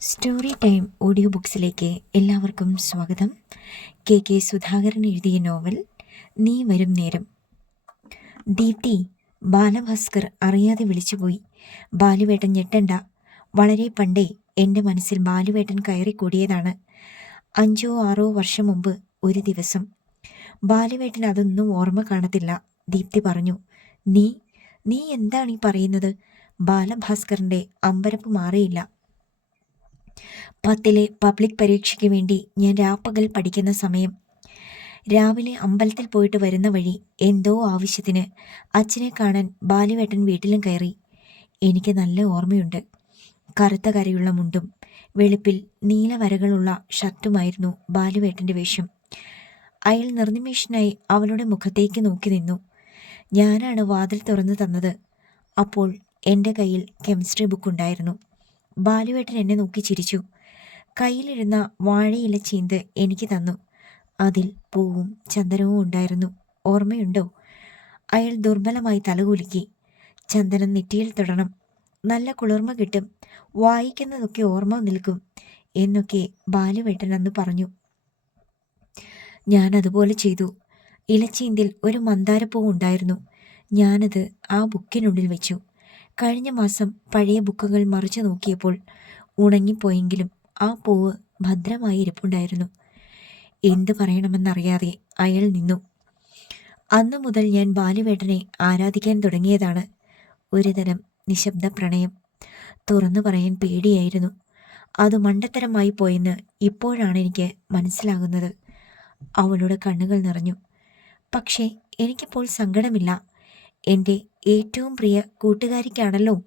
Story time audio ബുക്സിലേക്ക് എല്ലാവർക്കും സ്വാഗതം. K K Sudhakaran എഴുതിയ നോവൽ നീ വരും നേരം. ദീപ്തി ബാലഭാസ്കർ അറിയാതെ വിളിച്ചുപോയി. ബാലുവേട്ടൻ ഞെട്ടണ്ട. വളരെ പണ്ടേ എന്റെ മനസ്സിൽ ബാലുവേട്ടൻ കയറിക്കൂടിയതാണ്. അഞ്ചോ ആറോ വർഷം മുമ്പ് ഒരു ദിവസം. ബാലുവേട്ടൻ അതൊന്നും ഓർമ്മ കാണത്തില്ല. ദീപ്തി പറഞ്ഞു നീ നീ എന്താണ് പറയുന്നത്? ബാലഭാസ്കറിന്റെ അമ്പരപ്പ് മാറിയില്ല. പത്തിലെ പബ്ലിക് പരീക്ഷയ്ക്ക് വേണ്ടി ഞാൻ രാപ്പകൽ പഠിക്കുന്ന സമയം. രാവിലെ അമ്പലത്തിൽ പോയിട്ട് വരുന്ന വഴി എന്തോ ആവശ്യത്തിന് അച്ഛനെ കാണാൻ ബാലുവേട്ടൻ വീട്ടിലും കയറി. എനിക്ക് നല്ല ഓർമ്മയുണ്ട്. കറുത്ത കരയുള്ള മുണ്ടും വെളുപ്പിൽ നീലവരകളുള്ള ഷർട്ടുമായിരുന്നു ബാലുവേട്ടന്റെ വേഷം. അയാൾ നിർനിമേഷനായി അവളുടെ മുഖത്തേക്ക് നോക്കി നിന്നു. ഞാനാണ് വാതിൽ തുറന്നു തന്നത്. അപ്പോൾ എന്റെ കയ്യിൽ കെമിസ്ട്രി ബുക്ക് ഉണ്ടായിരുന്നു. ബാലുവേട്ടൻ എന്നെ നോക്കി ചിരിച്ചു. കയ്യിലിരുന്ന വാഴയില ചീന്ത് എനിക്ക് തന്നു. അതിൽ പൂവും ചന്ദനവും ഉണ്ടായിരുന്നു. ഓർമ്മയുണ്ടോ? അയാൾ ദുർബലമായി തലകുലുക്കി ചന്ദനം നെറ്റിയിൽ തൊടണം. നല്ല കുളിർമ കിട്ടും. വായിക്കുന്നതൊക്കെ ഓർമ്മ നിൽക്കും എന്നൊക്കെ ബാലുവേട്ടൻ അന്ന് പറഞ്ഞു. ഞാൻ അതുപോലെ ചെയ്തു. ഇലച്ചീന്തിൽ ഒരു മന്ദാരപ്പൂ ഉണ്ടായിരുന്നു. ഞാനത് ആ ബുക്കിനുള്ളിൽ വെച്ചു. കഴിഞ്ഞ മാസം പഴയ ബുക്കുകൾ മറിച്ചു നോക്കിയപ്പോൾ ഉണങ്ങിപ്പോയെങ്കിലും ആ പൂവ് ഭദ്രമായി ഇരിപ്പുണ്ടായിരുന്നു. എന്തു പറയണമെന്നറിയാതെ അയാൾ നിന്നു. അന്നു മുതൽ ഞാൻ ബാലുവേട്ടനെ ആരാധിക്കാൻ തുടങ്ങിയതാണ്. ഒരുതരം നിശബ്ദ പ്രണയം. തുറന്നു പറയാൻ പേടിയായിരുന്നു. അത് മണ്ടത്തരമായി പോയെന്ന് ഇപ്പോഴാണ് എനിക്ക് മനസ്സിലാകുന്നത്. അവളുടെ കണ്ണുകൾ നിറഞ്ഞു. പക്ഷേ എനിക്കിപ്പോൾ സങ്കടമില്ല. എന്റെ ഏറ്റവും പ്രിയ കൂട്ടുകാരിക്കാണല്ലോ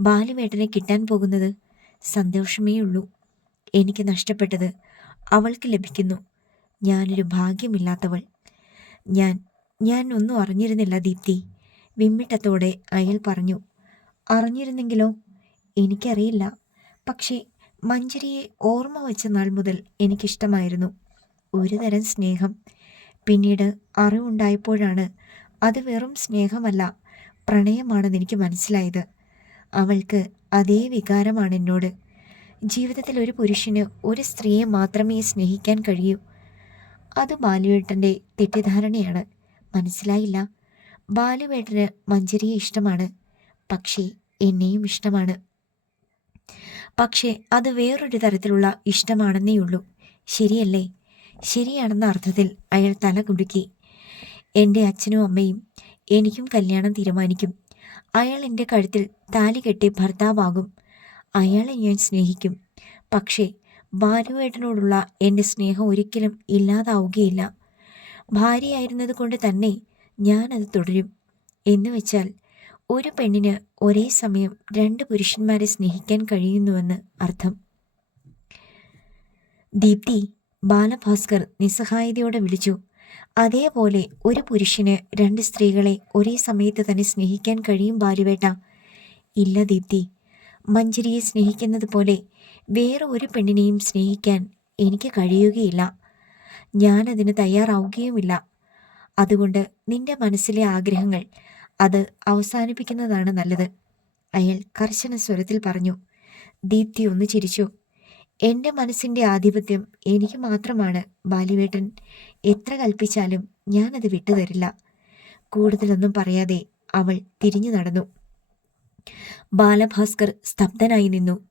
ബാലുവേട്ടനെ കിട്ടാൻ പോകുന്നത്? സന്തോഷമേ ഉള്ളൂ എനിക്ക് നഷ്ടപ്പെട്ടത് അവൾക്ക് ലഭിക്കുന്നു. ഞാനൊരു ഭാഗ്യമില്ലാത്തവൾ. ഞാൻ ഞാൻ ഒന്നും അറിഞ്ഞിരുന്നില്ല ദീപ്തി. വിമ്മിട്ടത്തോടെ അയാൾ പറഞ്ഞു അറിഞ്ഞിരുന്നെങ്കിലോ? എനിക്കറിയില്ല. പക്ഷേ മഞ്ജരിയെ ഓർമ്മ വെച്ച നാൾ മുതൽ എനിക്കിഷ്ടമായിരുന്നു. ഒരു തരം സ്നേഹം. പിന്നീട് അറിവുണ്ടായപ്പോഴാണ് അത് വെറും സ്നേഹമല്ല പ്രണയമാണെന്ന് എനിക്ക് മനസ്സിലായത്. അവൾക്ക് അതേ വികാരമാണ് എന്നോട്. ജീവിതത്തിൽ ഒരു പുരുഷന് ഒരു സ്ത്രീയെ മാത്രമേ സ്നേഹിക്കാൻ കഴിയൂ. അത് ബാലുവേട്ടന്റെ തെറ്റിദ്ധാരണയാണ്. മനസ്സിലായില്ല. ബാലുവേട്ടന് മഞ്ജരിയെ ഇഷ്ടമാണ്. പക്ഷേ എന്നെയും ഇഷ്ടമാണ്. പക്ഷേ അത് വേറൊരു തരത്തിലുള്ള ഇഷ്ടമാണെന്നേ ഉള്ളൂ. ശരിയല്ലേ? ശരിയാണെന്ന അർത്ഥത്തിൽ അയാൾ തല കുടുക്കി. എന്റെ അച്ഛനും അമ്മയും എനിക്കും കല്യാണം തീരുമാനിക്കും. അയാൾ എന്റെ കഴുത്തിൽ താലി കെട്ടി ഭർത്താവാകും. അയാളെ ഞാൻ സ്നേഹിക്കും. പക്ഷേ ഭാര്യവേട്ടനോടുള്ള എന്റെ സ്നേഹം ഒരിക്കലും ഇല്ലാതാവുകയില്ല. ഭാര്യയായിരുന്നത് കൊണ്ട് തന്നെ ഞാനത് തുടരും. എന്ന് വെച്ചാൽ ഒരു പെണ്ണിന് ഒരേ സമയം രണ്ട് പുരുഷന്മാരെ സ്നേഹിക്കാൻ കഴിയുന്നുവെന്ന് അർത്ഥം. ദീപ്തി ബാലഭാസ്കർ നിസ്സഹായതയോടെ വിളിച്ചു. അതേപോലെ ഒരു പുരുഷന് രണ്ട് സ്ത്രീകളെ ഒരേ സമയത്ത് തന്നെ സ്നേഹിക്കാൻ കഴിയും ബാലുവേട്ട ഇല്ല ദീപ്തി മഞ്ജരിയെ സ്നേഹിക്കുന്നത് പോലെ വേറെ ഒരു പെണ്ണിനെയും സ്നേഹിക്കാൻ എനിക്ക് കഴിയുകയില്ല. ഞാനതിന് തയ്യാറാവുകയുമില്ല. അതുകൊണ്ട് നിന്റെ മനസ്സിലെ ആഗ്രഹങ്ങൾ അത് അവസാനിപ്പിക്കുന്നതാണ് നല്ലത്. അയാൾ കർശന സ്വരത്തിൽ പറഞ്ഞു. ദീപ്തി ഒന്ന് ചിരിച്ചു. എന്റെ മനസ്സിന്റെ ആധിപത്യം എനിക്ക് മാത്രമാണ് ബാലിവേട്ടൻ. എത്ര കൽപ്പിച്ചാലും ഞാനത് വിട്ടുതരില്ല. കൂടുതലൊന്നും പറയാതെ അവൾ തിരിഞ്ഞു നടന്നു. ബാലഭാസ്കർ സ്തബ്ധനായി നിന്നു.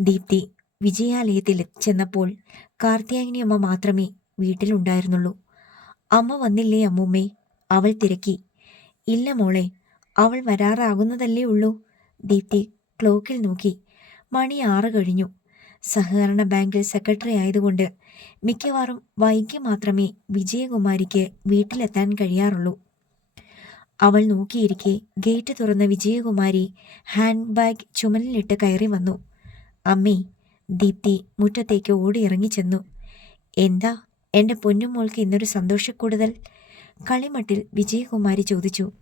ദീപ്തി വിജയാലയത്തിൽ ചെന്നപ്പോൾ കാർത്തിയായനി അമ്മ മാത്രമേ വീട്ടിലുണ്ടായിരുന്നുള്ളൂ. അമ്മ വന്നില്ലേ അമ്മൂമ്മേ? അവൾ തിരക്കി. ഇല്ല മോളെ അവൾ വരാറാകുന്നതല്ലേ ഉള്ളൂ. ദീപ്തി ക്ലോക്കിൽ നോക്കി. മണി ആറ് കഴിഞ്ഞു. സഹകരണ ബാങ്കിൽ സെക്രട്ടറി ആയതുകൊണ്ട് മിക്കവാറും വൈകി മാത്രമേ വിജയകുമാരിക്ക് വീട്ടിലെത്താൻ കഴിയാറുള്ളൂ. അവൾ നോക്കിയിരിക്കെ ഗേറ്റ് തുറന്ന വിജയകുമാരി ഹാൻഡ് ബാഗ് ചുമലിലിട്ട് കയറി വന്നു. അമ്മേ ദീപ്തി മുറ്റത്തേക്ക് ഓടിയിറങ്ങി ചെന്നു. എന്താ എന്റെ പൊന്നുമോൾക്ക് ഇന്നൊരു സന്തോഷക്കൂടുതൽ? കളിമട്ടിൽ വിജയകുമാരി ചോദിച്ചു.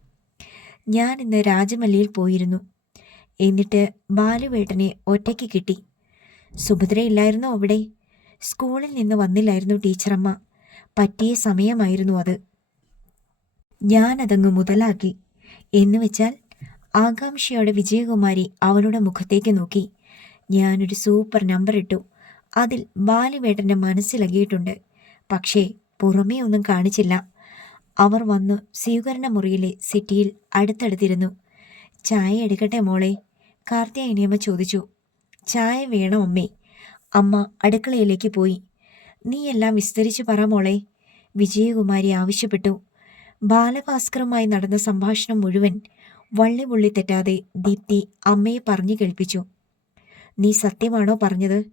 ഞാൻ ഇന്ന് രാജമല്ലിയിൽ പോയിരുന്നു. എന്നിട്ട് ബാലുവേട്ടനെ ഒറ്റയ്ക്ക് കിട്ടി. സുഭദ്രയില്ലായിരുന്നോ അവിടെ? സ്കൂളിൽ നിന്ന് വന്നില്ലായിരുന്നു ടീച്ചറമ്മ. പറ്റിയ സമയമായിരുന്നു അത്. ഞാനതങ്ങ് മുതലാക്കി. എന്നു വെച്ചാൽ ആകാംക്ഷയോടെ വിജയകുമാരി അവളുടെ മുഖത്തേക്ക് നോക്കി. ഞാനൊരു സൂപ്പർ നമ്പർ ഇട്ടു. അതിൽ ബാലുവേട്ടന്റെ മനസ്സിലകിയിട്ടുണ്ട് പക്ഷേ പുറമേ ഒന്നും കാണിച്ചില്ല. അവർ വന്ന് സ്വീകരണ മുറിയിലെ സിറ്റിയിൽ അടുത്തടുത്തിരുന്നു. ചായ എടുക്കട്ടെ മോളെ? കാർത്തിയായനിയമ്മ ചോദിച്ചു. ചായ വേണോ അമ്മേ അമ്മ അടുക്കളയിലേക്ക് പോയി. നീ എല്ലാം വിസ്തരിച്ച് പറ മോളെ. വിജയകുമാരി ആവശ്യപ്പെട്ടു. ബാലഭാസ്കറുമായി നടന്ന സംഭാഷണം മുഴുവൻ വള്ളി പുള്ളി തെറ്റാതെ ദീപ്തി അമ്മയെ പറഞ്ഞു കേൾപ്പിച്ചു. നീ സത്യമാണോ പറഞ്ഞത്?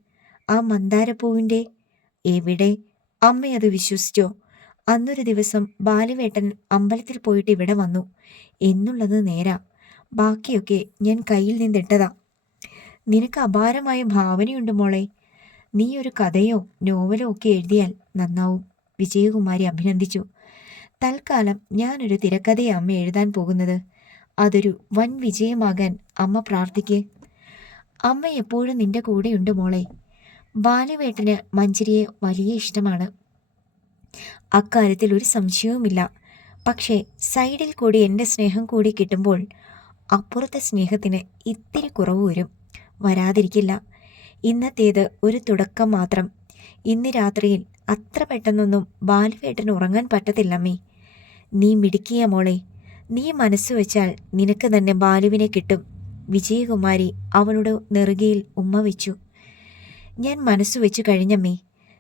ആ മന്ദാരപ്പൂവിന്റെ എവിടെ? അമ്മ അത് വിശ്വസിച്ചോ? അന്നൊരു ദിവസം ബാലുവേട്ടൻ അമ്പലത്തിൽ പോയിട്ട് ഇവിടെ വന്നു. എന്നുള്ളത് നേരാ. ബാക്കിയൊക്കെ ഞാൻ കയ്യിൽ നിന്നിട്ടതാ. നിനക്ക് അപാരമായ ഭാവനയുണ്ട് മോളെ. നീ ഒരു കഥയോ നോവലോ ഒക്കെ എഴുതിയാൽ നന്നാവും. വിജയകുമാരി അഭിനന്ദിച്ചു. തൽക്കാലം ഞാനൊരു തിരക്കഥയെ അമ്മ എഴുതാൻ പോകുന്നത്. അതൊരു വൻ വിജയമാകാൻ അമ്മ പ്രാർത്ഥിക്കേ. അമ്മ എപ്പോഴും നിന്റെ കൂടെയുണ്ട് മോളെ. ബാലവേട്ടന് മഞ്ചരിയെ വലിയ ഇഷ്ടമാണ്. അക്കാര്യത്തിൽ ഒരു സംശയവുമില്ല. പക്ഷേ സൈഡിൽ കൂടി എന്റെ സ്നേഹം കൂടി കിട്ടുമ്പോൾ അപ്പുറത്തെ സ്നേഹത്തിന് ഇത്തിരി കുറവ് വരും. വരാതിരിക്കില്ല. ഇന്നത്തേത് ഒരു തുടക്കം മാത്രം. ഇന്ന് രാത്രിയിൽ അത്ര പെട്ടെന്നൊന്നും ബാലുവേട്ടന് ഉറങ്ങാൻ പറ്റത്തില്ലമ്മേ നീ മിടുക്കിയ മോളെ. നീ മനസ്സ് വെച്ചാൽ നിനക്ക് തന്നെ ബാലുവിനെ കിട്ടും. വിജയകുമാരി അവളുടെ നെറുകയിൽ ഉമ്മ വെച്ചു. ഞാൻ മനസ്സു വെച്ചു കഴിഞ്ഞമ്മേ.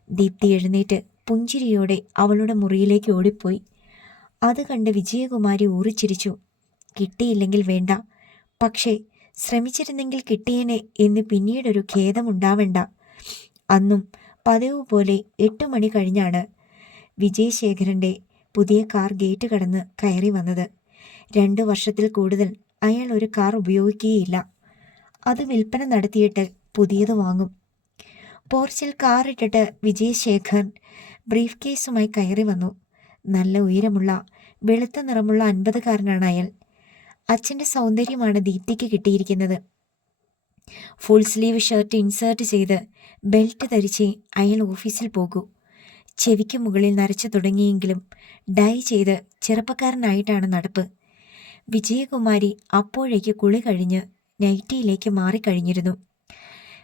ദീപ്തി എഴുന്നേറ്റ് പുഞ്ചിരിയോടെ അവളുടെ മുറിയിലേക്ക് ഓടിപ്പോയി. അത് കണ്ട് വിജയകുമാരി ഊറിച്ചിരിച്ചു. കിട്ടിയില്ലെങ്കിൽ വേണ്ട. പക്ഷേ ശ്രമിച്ചിരുന്നെങ്കിൽ കിട്ടിയേനെ എന്ന് പിന്നീടൊരു ഖേദമുണ്ടാവണ്ട. അന്നും പതിവ് പോലെ എട്ട് മണി കഴിഞ്ഞാണ് വിജയശേഖരന്റെ പുതിയ കാർ ഗേറ്റ് കടന്ന് കയറി വന്നത്. രണ്ട് വർഷത്തിൽ കൂടുതൽ അയാൾ ഒരു കാർ ഉപയോഗിക്കുകയില്ല. അത് വിൽപ്പന നടത്തിയിട്ട് പുതിയത് വാങ്ങും. പോർച്ചിൽ കാർ ഇട്ടിട്ട് വിജയശേഖർ ബ്രീഫ് കേസുമായി കയറി വന്നു. നല്ല ഉയരമുള്ള വെളുത്ത നിറമുള്ള അൻപതുകാരനാണ് അയാൾ. അച്ഛന്റെ സൗന്ദര്യമാണ് ദീപ്തിക്ക് കിട്ടിയിരിക്കുന്നത്. ഫുൾ സ്ലീവ് ഷർട്ട് ഇൻസേർട്ട് ചെയ്ത് ബെൽറ്റ് ധരിച്ച് അയാൾ ഓഫീസിൽ പോകൂ. ചെവിക്ക് മുകളിൽ നരച്ചു തുടങ്ങിയെങ്കിലും ഡൈ ചെയ്ത് ചെറുപ്പക്കാരനായിട്ടാണ് നടപ്പ്. വിജയകുമാരി അപ്പോഴേക്ക് കുളി കഴിഞ്ഞ് നൈറ്റിയിലേക്ക് മാറിക്കഴിഞ്ഞിരുന്നു.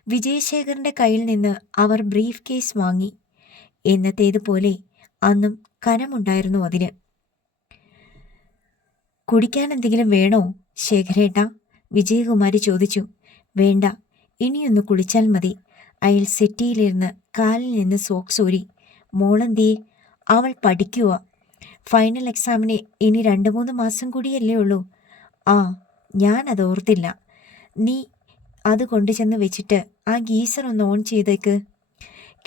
വിജയശേഖറിന്റെ കയ്യിൽ നിന്ന് അവർ ബ്രീഫ് കേസ് വാങ്ങി. എന്നത്തേതുപോലെ അന്നും കനമുണ്ടായിരുന്നു അതിന്. കുടിക്കാൻ എന്തെങ്കിലും വേണോ? ശേഖരേട്ട വിജയകുമാരി ചോദിച്ചു. വേണ്ട ഇനിയൊന്ന് കുളിച്ചാൽ മതി. അയാൾ സെറ്റിയിലിരുന്ന് കാലിൽ നിന്ന് സോക്സ് ഊരി. മോളന്തിയെ അവൾ പഠിക്കുക ഫൈനൽ എക്സാമിന് ഇനി രണ്ട് മൂന്ന് മാസം കൂടിയല്ലേ ഉള്ളൂ. ആ ഞാൻ അത് ഓർത്തില്ല. നീ അത് കൊണ്ടുചെന്ന് വെച്ചിട്ട് ആ ഗീസർ ഒന്ന് ഓൺ ചെയ്തേക്ക്.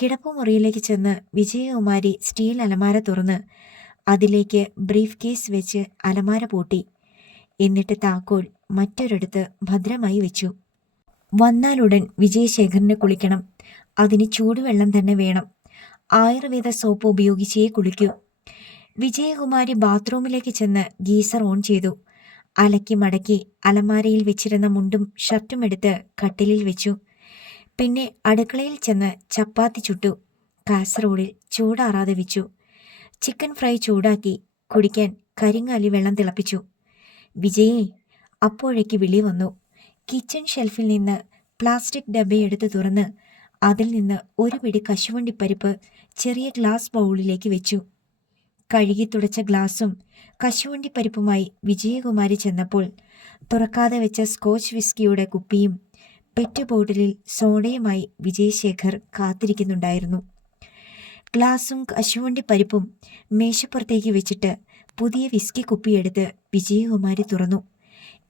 കിടപ്പുമുറിയിലേക്ക് ചെന്ന് വിജയകുമാരി സ്റ്റീൽ അലമാര തുറന്ന് അതിലേക്ക് ബ്രീഫ് കേസ് വെച്ച് അലമാര പൂട്ടി. എന്നിട്ട് താക്കോൽ മറ്റൊരിടത്ത് ഭദ്രമായി വെച്ചു. വന്നാലുടൻ വിജയശേഖരനെ കുളിക്കണം. അതിന് ചൂടുവെള്ളം തന്നെ വേണം. ആയുർവേദ സോപ്പ് ഉപയോഗിച്ചേ കുളിക്കൂ. വിജയകുമാരി ബാത്റൂമിലേക്ക് ചെന്ന് ഗീസർ ഓൺ ചെയ്തു. അലക്കി മടക്കി അലമാരയിൽ വെച്ചിരുന്ന മുണ്ടും ഷർട്ടും എടുത്ത് കട്ടിലിൽ വെച്ചു. പിന്നെ അടുക്കളയിൽ ചെന്ന് ചപ്പാത്തി ചുട്ടു. കാസറോഡിൽ ചൂടാറാതെ വെച്ചു. ചിക്കൻ ഫ്രൈ ചൂടാക്കി കുടിക്കാൻ കരിങ്ങാലി വെള്ളം തിളപ്പിച്ചു. വിജയെ അപ്പോഴേക്ക് വിളി വന്നു. കിച്ചൺ ഷെൽഫിൽ നിന്ന് പ്ലാസ്റ്റിക് ഡബയെടുത്ത് തുറന്ന് അതിൽ നിന്ന് ഒരു പിടി കശുവണ്ടിപ്പരിപ്പ് ചെറിയ ഗ്ലാസ് ബൗളിലേക്ക് വെച്ചു. കഴുകി തുടച്ച ഗ്ലാസും കശുവണ്ടിപ്പരിപ്പുമായി വിജയകുമാരി ചെന്നപ്പോൾ തുറക്കാതെ വെച്ച സ്കോച്ച് വിസ്കിയുടെ കുപ്പിയും പെറ്റ് ബോട്ടിലിൽ സോഡയുമായി വിജയശേഖർ കാത്തിരിക്കുന്നുണ്ടായിരുന്നു. ഗ്ലാസും കശുവണ്ടി പരിപ്പും മേശപ്പുറത്തേക്ക് വെച്ചിട്ട് പുതിയ വിസ്കി കുപ്പിയെടുത്ത് വിജയകുമാരി തുറന്നു.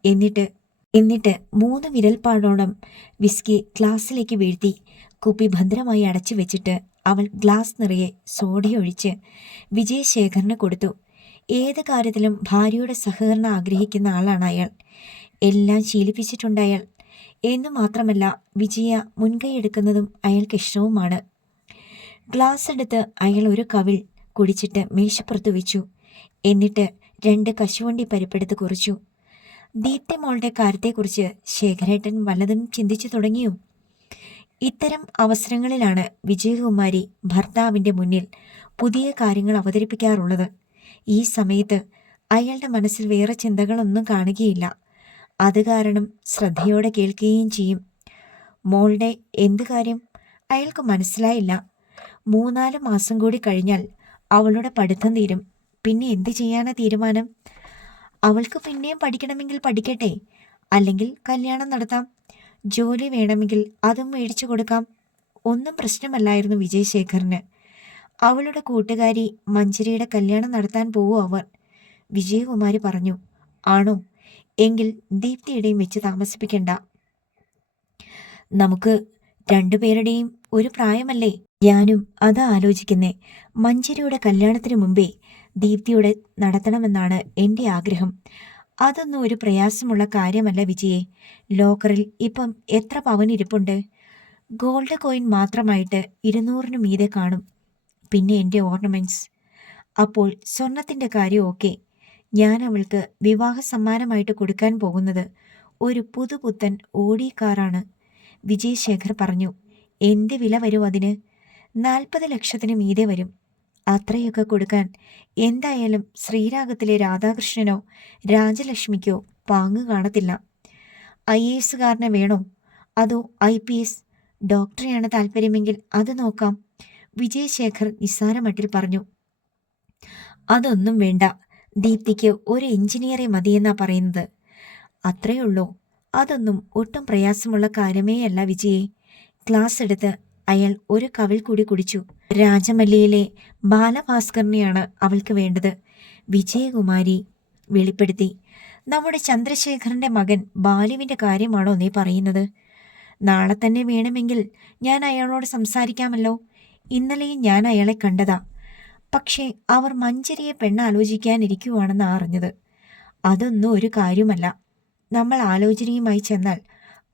എന്നിട്ട് എന്നിട്ട് മൂന്ന് വിരൽപ്പാടോളം വിസ്കി ഗ്ലാസ്സിലേക്ക് വീഴ്ത്തി കുപ്പി ഭദ്രമായി അടച്ചു വെച്ചിട്ട് അവൾ ഗ്ലാസ് നിറയെ സോഡയൊഴിച്ച് വിജയശേഖരന് കൊടുത്തു. ഏത് കാര്യത്തിലും ഭാര്യയുടെ സഹകരണം ആഗ്രഹിക്കുന്ന ആളാണ് അയാൾ. എല്ലാം ശീലിപ്പിച്ചിട്ടുണ്ട് അയാൾ. എന്നു മാത്രമല്ല വിജയ മുൻകൈയെടുക്കുന്നതും അയാൾക്ക് ഇഷ്ടവുമാണ്. ഗ്ലാസ് എടുത്ത് അയാൾ ഒരു കവിൾ കുടിച്ചിട്ട് മേശപ്പുറത്ത് വെച്ചു. എന്നിട്ട് രണ്ട് കശുവണ്ടി പരിപ്പെടുത്ത് കുറിച്ചു. ദീപ്തി മോളുടെ കാര്യത്തെക്കുറിച്ച് ശേഖരേട്ടൻ വല്ലതും ചിന്തിച്ചു തുടങ്ങിയോ? ഇത്തരം അവസരങ്ങളിലാണ് വിജയകുമാരി ഭർത്താവിന്റെ മുന്നിൽ പുതിയ കാര്യങ്ങൾ അവതരിപ്പിക്കാറുള്ളത്. ഈ സമയത്ത് അയാളുടെ മനസ്സിൽ വേറെ ചിന്തകളൊന്നും കാണുകയില്ല. അത് കാരണം ശ്രദ്ധയോടെ കേൾക്കുകയും ചെയ്യും. മോളുടെ എന്ത് കാര്യം? അയാൾക്ക് മനസ്സിലായില്ല. മൂന്നാൽ മാസം കൂടി കഴിഞ്ഞാൽ അവളുടെ പഠിത്തം തീരും. പിന്നെ എന്ത് ചെയ്യാനാ തീരുമാനം? അവൾക്ക് പിന്നെയും പഠിക്കണമെങ്കിൽ പഠിക്കട്ടെ. അല്ലെങ്കിൽ കല്യാണം നടത്താം. ജോലി വേണമെങ്കിൽ അതും മേടിച്ചു കൊടുക്കാം. ഒന്നും പ്രശ്നമല്ലായിരുന്നു വിജയശേഖറിന്. അവളുടെ കൂട്ടുകാരി മഞ്ജരിയുടെ കല്യാണം നടത്താൻ പോവോ അവർ. വിജയകുമാരി പറഞ്ഞു ആണോ? എങ്കിൽ ദീപ്തിയുടെയും വെച്ച് താമസിപ്പിക്കണ്ട. നമുക്ക് രണ്ടുപേരുടെയും ഒരു പ്രായമല്ലേ? ഞാനും അത് ആലോചിക്കുന്നേ. മഞ്ജരിയുടെ കല്യാണത്തിന് മുമ്പേ ദീപ്തിയുടെ നടത്തണമെന്നാണ് എന്റെ ആഗ്രഹം. അതൊന്നും ഒരു പ്രയാസമുള്ള കാര്യമല്ല വിജയെ. ലോക്കറിൽ ഇപ്പം എത്ര പവൻ ഇരിപ്പുണ്ട് ഗോൾഡ് കോയിൻ മാത്രമായിട്ട് ഇരുന്നൂറിന് മീതെ കാണും. പിന്നെ എന്റെ ഓർണമെന്റ്സ് അപ്പോൾ സ്വർണത്തിന്റെ കാര്യം ഓക്കെ. ഞാൻ അവൾക്ക് വിവാഹ സമ്മാനമായിട്ട് കൊടുക്കാൻ പോകുന്നത് ഒരു പുതുപുത്തൻ ഓടി കാറാണ്. വിജയ് ശേഖർ പറഞ്ഞു എന്ത് വില വരും അതിന്? നാൽപ്പത് ലക്ഷത്തിന് മീതെ വരും. അത്രയൊക്കെ കൊടുക്കാൻ എന്തായാലും ശ്രീരാഗത്തിലെ രാധാകൃഷ്ണനോ രാജലക്ഷ്മിക്കോ പാങ്ങ് കാണത്തില്ല. ഐ എ എസുകാരനെ വേണോ? അതോ ഐ പി എസ്? ഡോക്ടറെയാണ് താല്പര്യമെങ്കിൽ അത് നോക്കാം. വിജയശേഖർ നിസ്സാരമട്ടിൽ പറഞ്ഞു. അതൊന്നും വേണ്ട. ദീപ്തിക്ക് ഒരു എഞ്ചിനീയറെ മതിയെന്നാ പറയുന്നത്. അത്രയുള്ളൂ. അതൊന്നും ഒട്ടും പ്രയാസമുള്ള കാര്യമേയല്ല വിജയെ. ക്ലാസ് എടുത്ത് അയാൾ ഒരു കവിൾ കൂടി കുടിച്ചു. രാജമല്ലിയിലെ ബാലഭാസ്കറിനെയാണ് അവൾക്ക് വേണ്ടത്. വിജയകുമാരി വെളിപ്പെടുത്തി. നമ്മുടെ ചന്ദ്രശേഖരന്റെ മകൻ ബാലുവിന്റെ കാര്യമാണോ നീ പറയുന്നത്? നാളെ തന്നെ വേണമെങ്കിൽ ഞാൻ അയാളോട് സംസാരിക്കാമല്ലോ. ഇന്നലെയും ഞാൻ അയാളെ കണ്ടതാ. പക്ഷേ അവർ മഞ്ചരിയെ പെണ്ണാലോചിക്കാനിരിക്കുവാണെന്ന് അറിഞ്ഞത്. അതൊന്നും ഒരു കാര്യമല്ല. നമ്മൾ ആലോചനയുമായി ചെന്നാൽ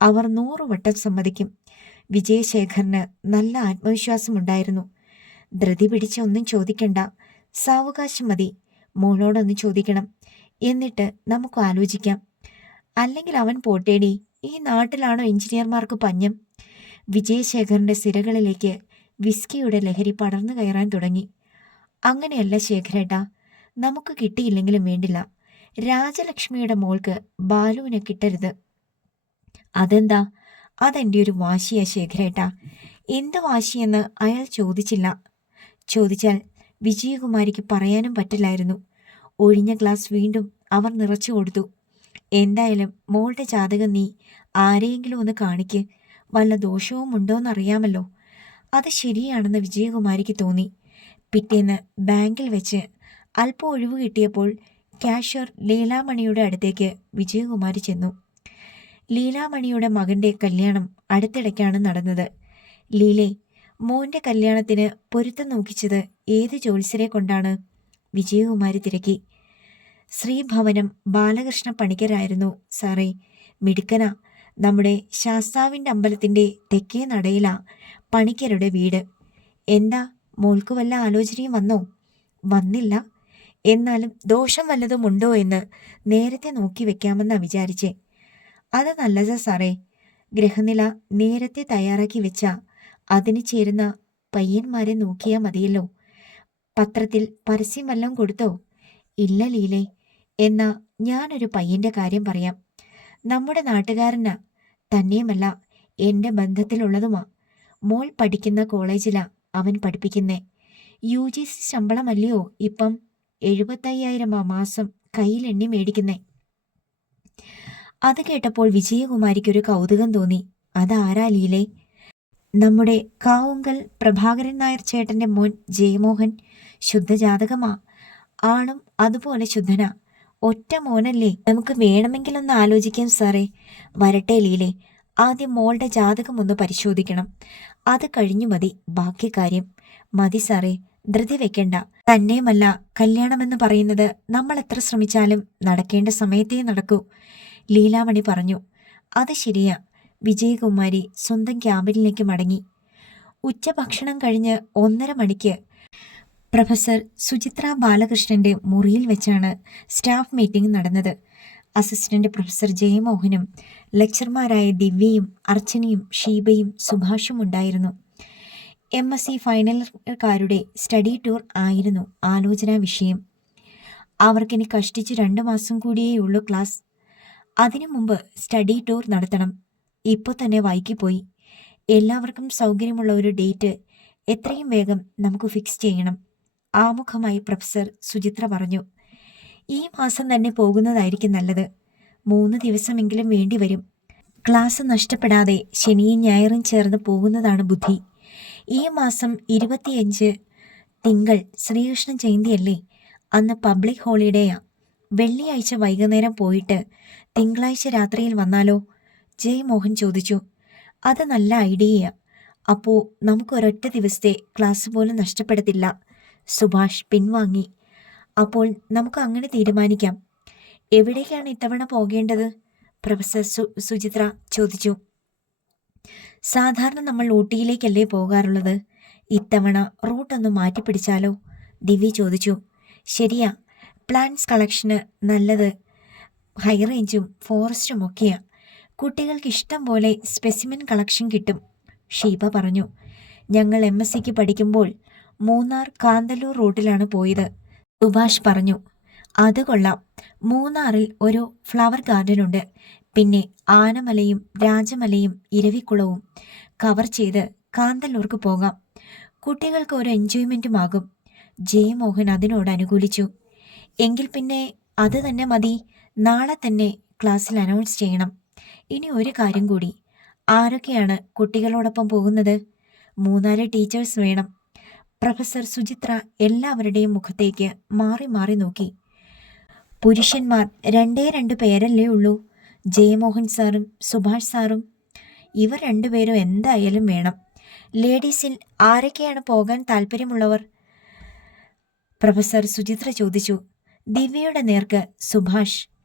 അവർ നൂറുവട്ടം സമ്മതിക്കും. വിജയശേഖറിന് നല്ല ആത്മവിശ്വാസമുണ്ടായിരുന്നു. ധൃതി പിടിച്ച ഒന്നും ചോദിക്കണ്ട. സാവകാശം മതി. മോളോടൊന്ന് ചോദിക്കണം. എന്നിട്ട് നമുക്ക് ആലോചിക്കാം. അല്ലെങ്കിൽ അവൻ പോട്ടേടി. ഈ നാട്ടിലാണോ എഞ്ചിനീയർമാർക്ക് പഞ്ഞം? വിജയശേഖറിന്റെ സിരകളിലേക്ക് വിസ്കിയുടെ ലഹരി പടർന്നു കയറാൻ തുടങ്ങി. അങ്ങനെയല്ല ശേഖരേട്ടാ. നമുക്ക് കിട്ടിയില്ലെങ്കിലും വേണ്ടില്ല. രാജലക്ഷ്മിയുടെ മോൾക്ക് ബാലുവിനെ കിട്ടരുത്. അതെന്താ? അതെന്റെ ഒരു വാശിയാ ശേഖരേട്ടാ. എന്ത് വാശിയെന്ന് അയാൾ ചോദിച്ചില്ല. ചോദിച്ചാൽ വിജയകുമാരിക്ക് പറയാനും പറ്റില്ലായിരുന്നു. ഒഴിഞ്ഞ ഗ്ലാസ് വീണ്ടും അവർ നിറച്ചു കൊടുത്തു. എന്തായാലും മോളുടെ ജാതകം നീ ആരെയെങ്കിലും ഒന്ന് കാണിക്ക്. വല്ല ദോഷവും ഉണ്ടോയെന്നറിയാമല്ലോ അത് ശരിയാണെന്ന് വിജയകുമാരിക്ക് തോന്നി. പിറ്റേന്ന് ബാങ്കിൽ വെച്ച് അല്പം ഒഴിവ് കിട്ടിയപ്പോൾ കാഷ്യർ ലീലാമണിയുടെ അടുത്തേക്ക് വിജയകുമാരി ചെന്നു. ലീലാമണിയുടെ മകന്റെ കല്യാണം അടുത്തിടയ്ക്കാണ് നടന്നത്. ലീലെ മോന്റെ കല്യാണത്തിന് പൊരുത്തം നോക്കിച്ചത് ഏത് ജോത്സ്യരെ കൊണ്ടാണ്? വിജയകുമാരി തിരക്കി. ശ്രീഭവനം ബാലകൃഷ്ണ പണിക്കരായിരുന്നു സാറേ. മിടുക്കന. നമ്മുടെ ശാസ്താവിന്റെ അമ്പലത്തിന്റെ തെക്കേ നടയിലാ പണിക്കരുടെ വീട്. എന്താ മോൾക്ക് വല്ല ആലോചനയും വന്നോ? വന്നില്ല. എന്നാലും ദോഷം വല്ലതുമുണ്ടോ എന്ന് നേരത്തെ നോക്കി വെക്കാമെന്നാണ് വിചാരിച്ചേ. അത് നല്ലത് സാറേ ഗ്രഹനില നേരത്തെ തയ്യാറാക്കി വെച്ച അതിന് ചേരുന്ന പയ്യന്മാരെ നോക്കിയാൽ മതിയല്ലോ. പത്രത്തിൽ പരസ്യം വല്ലതും കൊടുത്തോ? ഇല്ല ലീലേ. എന്നാ ഞാനൊരു പയ്യന്റെ കാര്യം പറയാം. നമ്മുടെ നാട്ടുകാരനാ. തന്നെയുമല്ല എന്റെ ബന്ധത്തിലുള്ളതുമാ. മോൾ പഠിക്കുന്ന കോളേജിലാ അവൻ പഠിപ്പിക്കുന്നേ. യു ജി സി ശമ്പളമല്ലയോ ഇപ്പം? എഴുപത്തയ്യായിരമാ മാസം കയ്യിലെണ്ണി മേടിക്കുന്നേ. അത് കേട്ടപ്പോൾ വിജയകുമാരിക്കൊരു കൗതുകം തോന്നി. അതാരാ ലീലേ? നമ്മുടെ കാവുങ്കൽ പ്രഭാകരൻ നായർ ചേട്ടന്റെ മോൻ ജയമോഹൻ ശുദ്ധജാതകമാ. ആളും അതുപോലെ ശുദ്ധനാ. ഒറ്റ മോനല്ലേ? നമുക്ക് വേണമെങ്കിലൊന്ന് ആലോചിക്കാം സാറേ. വരട്ടെ ലീലേ. ആദ്യം മോളുടെ ജാതകം ഒന്ന് പരിശോധിക്കണം. അത് കഴിഞ്ഞു മതി. ബാക്കി കാര്യം. മതി സാറേ. ധൃതി വെക്കണ്ട. തന്നെയുമല്ല കല്യാണമെന്ന് പറയുന്നത് നമ്മൾ എത്ര ശ്രമിച്ചാലും നടക്കേണ്ട സമയത്തേ നടക്കൂ. ലീലാമണി പറഞ്ഞു അത് ശരിയാ. വിജയകുമാരി സ്വന്തം ക്യാബിനിലേക്ക് മടങ്ങി. ഉച്ചഭക്ഷണം കഴിഞ്ഞ് ഒന്നര മണിക്ക് പ്രൊഫസർ സുചിത്ര ബാലകൃഷ്ണന്റെ മുറിയിൽ വെച്ചാണ് സ്റ്റാഫ് മീറ്റിംഗ് നടന്നത്. അസിസ്റ്റന്റ് പ്രൊഫസർ ജയമോഹനും ലെക്ചർമാരായ ദിവ്യയും അർച്ചനയും ഷീബയും സുഭാഷും ഉണ്ടായിരുന്നു. എം. എസ്. സി. ഫൈനലുകാരുടെ സ്റ്റഡി ടൂർ ആയിരുന്നു ആലോചനാ വിഷയം. അവർക്കിനി കഷ്ടിച്ച് രണ്ടു മാസം കൂടിയേ ഉള്ളൂ ക്ലാസ്. അതിനു മുമ്പ് സ്റ്റഡി ടൂർ നടത്തണം. ഇപ്പോൾ തന്നെ വൈകിപ്പോയി എല്ലാവർക്കും സൗകര്യമുള്ള ഒരു ഡേറ്റ് എത്രയും വേഗം നമുക്ക് ഫിക്സ് ചെയ്യണം. ആമുഖമായി പ്രൊഫസർ സുചിത്ര പറഞ്ഞു. ഈ മാസം തന്നെ പോകുന്നതായിരിക്കും നല്ലത്. മൂന്ന് ദിവസമെങ്കിലും വേണ്ടി വരും. ക്ലാസ് നഷ്ടപ്പെടാതെ ശനിയും ഞായറും ചേർന്ന് പോകുന്നതാണ് ബുദ്ധി. ഈ മാസം ഇരുപത്തിയഞ്ച് തിങ്കൾ ശ്രീകൃഷ്ണ ജയന്തിയല്ലേ? അന്ന് പബ്ലിക് ഹോളിഡേയാ. വെള്ളിയാഴ്ച വൈകുന്നേരം പോയിട്ട് തിങ്കളാഴ്ച രാത്രിയിൽ വന്നാലോ? ജയ് മോഹൻ ചോദിച്ചു. അത് നല്ല ഐഡിയ അപ്പോൾ നമുക്ക് ഒരൊറ്റ ദിവസത്തെ ക്ലാസ് പോലും നഷ്ടപ്പെടത്തില്ല. സുഭാഷ് പിൻവാങ്ങി. അപ്പോൾ നമുക്ക് അങ്ങനെ തീരുമാനിക്കാം. എവിടേക്കാണ് ഇത്തവണ പോകേണ്ടത്? പ്രൊഫസർ സു സുചിത്ര ചോദിച്ചു. സാധാരണ നമ്മൾ ഊട്ടിയിലേക്കല്ലേ പോകാറുള്ളത്? ഇത്തവണ റൂട്ടൊന്ന് മാറ്റിപ്പിടിച്ചാലോ? ദിവ്യ ചോദിച്ചു. ശരിയാ. പ്ലാൻസ് കളക്ഷന് നല്ലത് ഹൈ റേഞ്ചും ഫോറസ്റ്റും ഒക്കെയാ. കുട്ടികൾക്ക് ഇഷ്ടം പോലെ സ്പെസിമെൻ കളക്ഷൻ കിട്ടും ഷീബ പറഞ്ഞു. ഞങ്ങൾ എം എസ് സിക്ക് പഠിക്കുമ്പോൾ മൂന്നാർ കാന്തല്ലൂർ റൂട്ടിലാണ് പോയത് സുഭാഷ് പറഞ്ഞു. അത് കൊള്ളാം. മൂന്നാറിൽ ഒരു ഫ്ലവർ ഗാർഡൻ ഉണ്ട്. പിന്നെ ആനമലയും രാജമലയും ഇരവിക്കുളവും കവർ ചെയ്ത് കാന്തല്ലൂർക്ക് പോകാം. കുട്ടികൾക്ക് ഒരു എൻജോയ്മെന്റുമാകും ജയമോഹൻ അതിനോട് അനുകൂലിച്ചു. എങ്കിൽ പിന്നെ അത് തന്നെ മതി. നാളെ തന്നെ ക്ലാസ്സിൽ അനൗൺസ് ചെയ്യണം. ഇനി ഒരു കാര്യം കൂടി. ആരൊക്കെയാണ് കുട്ടികളോടൊപ്പം പോകുന്നത്? മൂന്നാൽ ടീച്ചേഴ്സ് വേണം. പ്രൊഫസർ സുചിത്ര എല്ലാവരുടെയും മുഖത്തേക്ക് മാറി മാറി നോക്കി. പുരുഷന്മാർ രണ്ടേ രണ്ട് പേരല്ലേ ഉള്ളൂ. ജയമോഹൻ സാറും സുഭാഷ് സാറും. ഇവർ രണ്ടുപേരും എന്തായാലും വേണം. ലേഡീസിൽ ആരൊക്കെയാണ് പോകാൻ താല്പര്യമുള്ളവർ? പ്രൊഫസർ സുചിത്ര ചോദിച്ചു. ദിവ്യയുടെ നേർക്ക് സുഭാഷ്.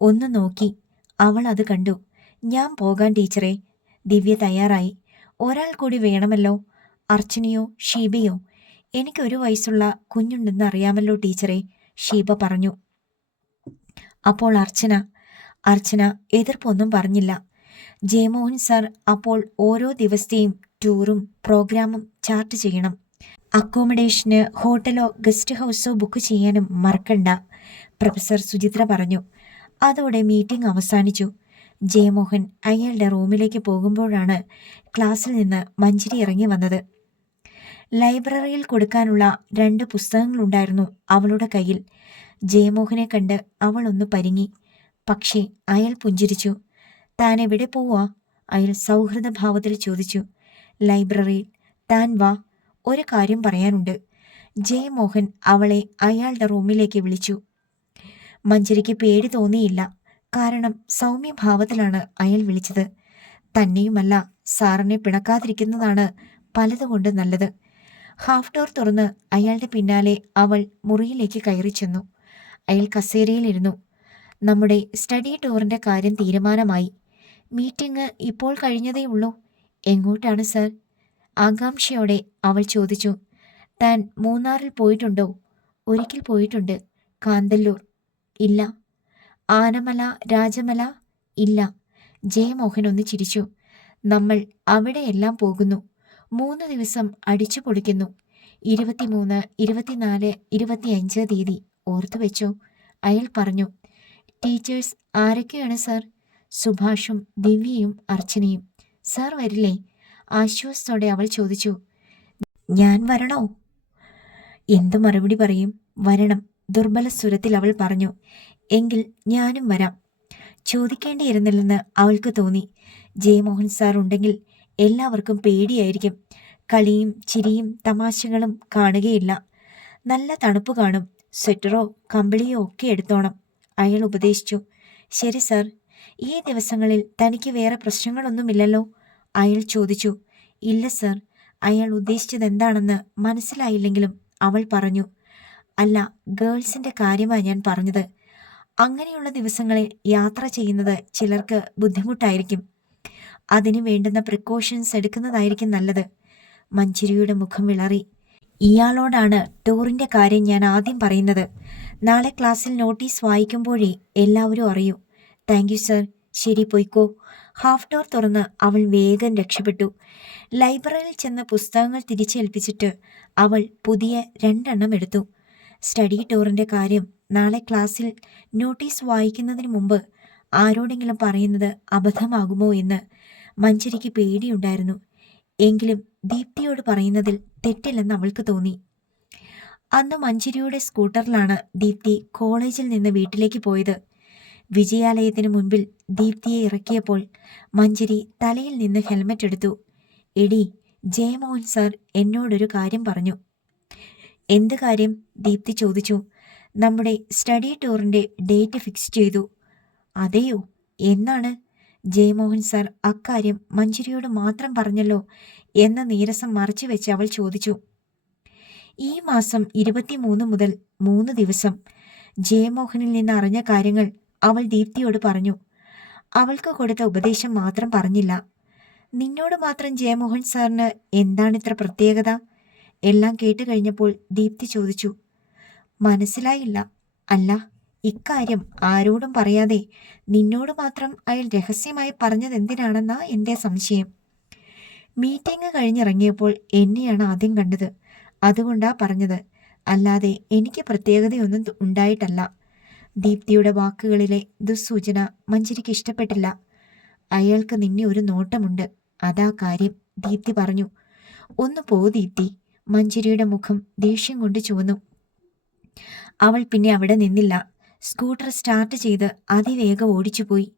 ഒന്ന് നോക്കി. അവൾ അത് കണ്ടു. ഞാൻ പോകാൻ ടീച്ചറെ. ദിവ്യ തയ്യാറായി. ഒരാൾ കൂടി വേണമല്ലോ. അർച്ചനയോ ഷീബയോ? എനിക്കൊരു വയസ്സുള്ള കുഞ്ഞുണ്ടെന്ന് അറിയാമല്ലോ ടീച്ചറെ ഷീബ പറഞ്ഞു. അപ്പോൾ അർച്ചന അർച്ചന എതിർപ്പൊന്നും പറഞ്ഞില്ല. ജയമോഹൻ സാർ അപ്പോൾ ഓരോ ദിവസത്തെയും ടൂറും പ്രോഗ്രാമും ചാർട്ട് ചെയ്യണം. അക്കോമഡേഷന് ഹോട്ടലോ ഗസ്റ്റ് ഹൗസോ ബുക്ക് ചെയ്യാനും മറക്കണ്ട പ്രൊഫസർ സുചിത്ര പറഞ്ഞു. അതോടെ മീറ്റിംഗ് അവസാനിച്ചു. ജയമോഹൻ അയാളുടെ റൂമിലേക്ക് പോകുമ്പോഴാണ് ക്ലാസ്സിൽ നിന്ന് മഞ്ജരി ഇറങ്ങി വന്നത്. ലൈബ്രറിയിൽ കൊടുക്കാനുള്ള രണ്ട് പുസ്തകങ്ങളുണ്ടായിരുന്നു അവളുടെ കയ്യിൽ. ജയമോഹനെ കണ്ട് അവൾ ഒന്ന് പരിങ്ങി. പക്ഷേ അയാൾ പുഞ്ചിരിച്ചു. താൻ എവിടെ പോവാ? അയാൾ സൗഹൃദഭാവത്തിൽ ചോദിച്ചു. ലൈബ്രറിയിൽ. താൻ വാ. ഒരു കാര്യം പറയാനുണ്ട്. ജയമോഹൻ അവളെ അയാളുടെ റൂമിലേക്ക് വിളിച്ചു. മഞ്ജരിക്ക് പേടി തോന്നിയില്ല. കാരണം സൗമ്യ ഭാവത്തിലാണ് അയാൾ വിളിച്ചത്. തന്നെയുമല്ല സാറിനെ പിണക്കാതിരിക്കുന്നതാണ് പലതുകൊണ്ട് നല്ലത്. ഹാഫ് ഡോർ തുറന്ന് അയാളുടെ പിന്നാലെ അവൾ മുറിയിലേക്ക് കയറി ചെന്നു. അയാൾ കസേരയിലിരുന്നു. നമ്മുടെ സ്റ്റഡി ടൂറിന്റെ കാര്യം തീരുമാനമായി. മീറ്റിംഗ് ഇപ്പോൾ കഴിഞ്ഞതേ ഉള്ളൂ. എങ്ങോട്ടാണ് സർ? ആകാംക്ഷയോടെ അവൾ ചോദിച്ചു. താൻ മൂന്നാറിൽ പോയിട്ടുണ്ടോ? ഒരിക്കൽ പോയിട്ടുണ്ട്. കാന്തല്ലൂർ. ഇല്ല. ആനമല രാജമല ഇല്ല. ജയമോഹൻ ഒന്ന് ചിരിച്ചു. നമ്മൾ അവിടെയെല്ലാം പോകുന്നു. മൂന്ന് ദിവസം അടിച്ചു പൊളിക്കുന്നു. ഇരുപത്തിമൂന്ന് ഇരുപത്തിനാല് ഇരുപത്തിയഞ്ച് തീയതി. ഓർത്തു വെച്ചോ. അയാൾ പറഞ്ഞു ടീച്ചേഴ്സ് ആരൊക്കെയാണ് സർ? സുഭാഷും ദിവ്യയും അർച്ചനയും. സാർ വരില്ലേ? ആശ്വാസത്തോടെ അവൾ ചോദിച്ചു ഞാൻ വരണോ? എന്തു മറുപടി പറയും? വരണം. ദുർബല സ്വരത്തിൽ അവൾ പറഞ്ഞു എങ്കിൽ ഞാനും വരാം. ചോദിക്കേണ്ടിയിരുന്നില്ലെന്ന് അവൾക്ക് തോന്നി. ജയമോഹൻ സാർ ഉണ്ടെങ്കിൽ എല്ലാവർക്കും പേടിയായിരിക്കും. കളിയും ചിരിയും തമാശകളും കാണുകയില്ല. നല്ല തണുപ്പ് കാണും. സ്വെറ്ററോ കമ്പിളിയോ ഒക്കെ എടുത്തോണം. അയാൾ ഉപദേശിച്ചു ശരി സാർ ഈ ദിവസങ്ങളിൽ തനിക്ക് വേറെ പ്രശ്നങ്ങളൊന്നുമില്ലല്ലോ? അയാൾ ചോദിച്ചു ഇല്ല സർ അയാൾ ഉദ്ദേശിച്ചത് എന്താണെന്ന് മനസ്സിലായില്ലെങ്കിലും അവൾ പറഞ്ഞു. അല്ല ഗേൾസിന്റെ കാര്യമാണ് ഞാൻ പറഞ്ഞത്. അങ്ങനെയുള്ള ദിവസങ്ങളിൽ യാത്ര ചെയ്യുന്നത് ചിലർക്ക് ബുദ്ധിമുട്ടായിരിക്കും. അതിന് വേണ്ടുന്ന പ്രിക്കോഷൻസ് എടുക്കുന്നതായിരിക്കും നല്ലത്. മഞ്ചിരിയുടെ മുഖം വിളറി. ഇയാളോടാണ് ടൂറിന്റെ കാര്യം ഞാൻ ആദ്യം പറയുന്നത്. നാളെ ക്ലാസ്സിൽ നോട്ടീസ് വായിക്കുമ്പോഴേ എല്ലാവരും അറിയൂ. താങ്ക് യു സർ ശരി പൊയ്ക്കോ. ഹാഫ് ഡോർ തുറന്ന് അവൾ വേഗം രക്ഷപ്പെട്ടു. ലൈബ്രറിയിൽ ചെന്ന് പുസ്തകങ്ങൾ തിരിച്ചേൽപ്പിച്ചിട്ട് അവൾ പുതിയ രണ്ടെണ്ണം എടുത്തു. സ്റ്റഡി ടൂറിന്റെ കാര്യം നാളെ ക്ലാസ്സിൽ നോട്ടീസ് വായിക്കുന്നതിന് മുമ്പ് ആരോടെങ്കിലും പറയുന്നത് അബദ്ധമാകുമോ എന്ന് മഞ്ചരിക്ക് പേടിയുണ്ടായിരുന്നു. എങ്കിലും ദീപ്തിയോട് പറയുന്നതിൽ തെറ്റില്ലെന്ന് അവൾക്ക് തോന്നി. അന്ന് മഞ്ചരിയുടെ സ്കൂട്ടറിലാണ് ദീപ്തി കോളേജിൽ നിന്ന് വീട്ടിലേക്ക് പോയത്. വിജയാലയത്തിന് മുൻപിൽ ദീപ്തിയെ ഇറക്കിയപ്പോൾ മഞ്ചരി തലയിൽ നിന്ന് ഹെൽമെറ്റ് എടുത്തു. എടി ജയമോഹൻ സാർ എന്നോടൊരു കാര്യം പറഞ്ഞു. എന്ത് കാര്യം? ദീപ്തി ചോദിച്ചു. നമ്മുടെ സ്റ്റഡി ടൂറിന്റെ ഡേറ്റ് ഫിക്സ് ചെയ്തു. അതെയോ? എന്നാണ്? ജയമോഹൻ സാർ അക്കാര്യം മഞ്ജുരിയോട് മാത്രം പറഞ്ഞല്ലോ എന്ന നീരസം മറച്ചു വെച്ച് അവൾ ചോദിച്ചു. ഈ മാസം ഇരുപത്തിമൂന്ന് മുതൽ മൂന്ന് ദിവസം. ജയമോഹനിൽ നിന്ന് അറിഞ്ഞ കാര്യങ്ങൾ അവൾ ദീപ്തിയോട് പറഞ്ഞു. അവൾക്ക് കൊടുത്ത ഉപദേശം മാത്രം പറഞ്ഞില്ല. നിന്നോട് മാത്രം ജയമോഹൻ സാറിന് എന്താണിത്ര പ്രത്യേകത? എല്ലാം കേട്ട് കഴിഞ്ഞപ്പോൾ ദീപ്തി ചോദിച്ചു മനസ്സിലായില്ല. അല്ല ഇക്കാര്യം ആരോടും പറയാതെ നിന്നോട് മാത്രം അയാൾ രഹസ്യമായി പറഞ്ഞതെന്തിനാണെന്നാ എന്റെ സംശയം. മീറ്റിംഗ് കഴിഞ്ഞിറങ്ങിയപ്പോൾ എന്നെയാണ് ആദ്യം കണ്ടത്. അതുകൊണ്ടാ പറഞ്ഞത്. അല്ലാതെ എനിക്ക് പ്രത്യേകതയൊന്നും ഉണ്ടായിട്ടല്ല. ദീപ്തിയുടെ വാക്കുകളിലെ ദുസ്സൂചന മഞ്ജരിക്ക് ഇഷ്ടപ്പെട്ടില്ല. അയാൾക്ക് നിന്നെ ഒരു നോട്ടമുണ്ട്. അതാ കാര്യം ദീപ്തി പറഞ്ഞു. ഒന്ന് പോ ദീപ്തി. മഞ്ജരിയുടെ മുഖം ദേഷ്യം കൊണ്ട് ചുവന്നു. അവൾ പിന്നെ അവിടെ നിന്നില്ല. സ്കൂട്ടർ സ്റ്റാർട്ട് ചെയ്ത് അതിവേഗം ഓടിച്ചുപോയി.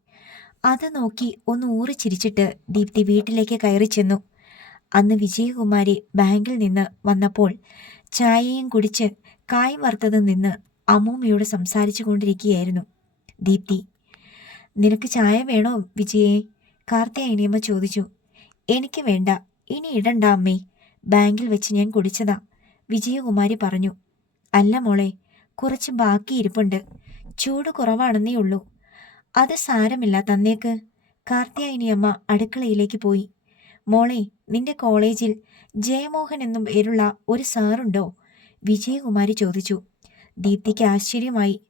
അത് നോക്കി ഒന്ന് ഊറി ചിരിച്ചിട്ട് ദീപ്തി വീട്ടിലേക്ക് കയറി ചെന്നു. അന്ന് വിജയകുമാരി ബാങ്കിൽ നിന്ന് വന്നപ്പോൾ ചായയും കുടിച്ച് കായ് വറുത്തത് നിന്ന് അമ്മൂമ്മയോട് സംസാരിച്ചു കൊണ്ടിരിക്കുകയായിരുന്നു. ദീപ്തി നിനക്ക് ചായ വേണോ വിജയെ? കാർത്തിയായനിയമ്മ ചോദിച്ചു. എനിക്ക് വേണ്ട. ഇനി ഇടണ്ട അമ്മേ. ബാങ്കിൽ വെച്ച് ഞാൻ കുടിച്ചതാ. വിജയകുമാരി പറഞ്ഞു അല്ല മോളെ കുറച്ച് ബാക്കി ഇരിപ്പുണ്ട്. ചൂട് കുറവാണെന്നേ ഉള്ളൂ. അത് സാരമില്ല തന്നേക്ക്. കാർത്തിയായനിയമ്മ അടുക്കളയിലേക്ക് പോയി. മോളെ നിന്റെ കോളേജിൽ ജയമോഹൻ എന്നും പേരുള്ള ഒരു സാറുണ്ടോ? വിജയകുമാരി ചോദിച്ചു. ദീപ്തിക്ക് ആശ്ചര്യമായി.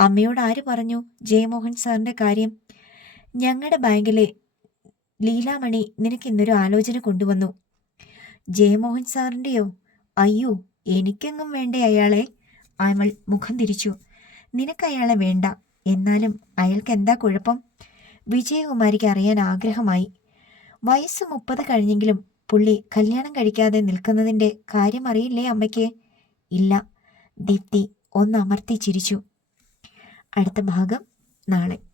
അമ്മയോട് ആര് പറഞ്ഞു ജയമോഹൻ സാറിന്റെ കാര്യം? ഞങ്ങളുടെ ബാങ്കിലെ ലീലാമണി നിനക്ക് ഇന്നൊരു ആലോചന കൊണ്ടുവന്നു. ജയമോഹൻ സാറിന്റെയോ അയ്യോ എനിക്കെങ്ങും വേണ്ടേ അയാളെ. അവൾ മുഖം തിരിച്ചു. നിനക്ക് അയാളെ വേണ്ട. എന്നാലും അയാൾക്ക് എന്താ കുഴപ്പം? വിജയകുമാരിക്ക് അറിയാൻ ആഗ്രഹമായി. വയസ്സ് മുപ്പത് കഴിഞ്ഞെങ്കിലും പുള്ളി കല്യാണം കഴിക്കാതെ നിൽക്കുന്നതിന്റെ കാര്യം അറിയില്ലേ അമ്മയ്ക്ക്? ഇല്ല. ദീപ്തി ഒന്ന് അമർത്തി ചിരിച്ചു. അടുത്ത ഭാഗം നാളെ.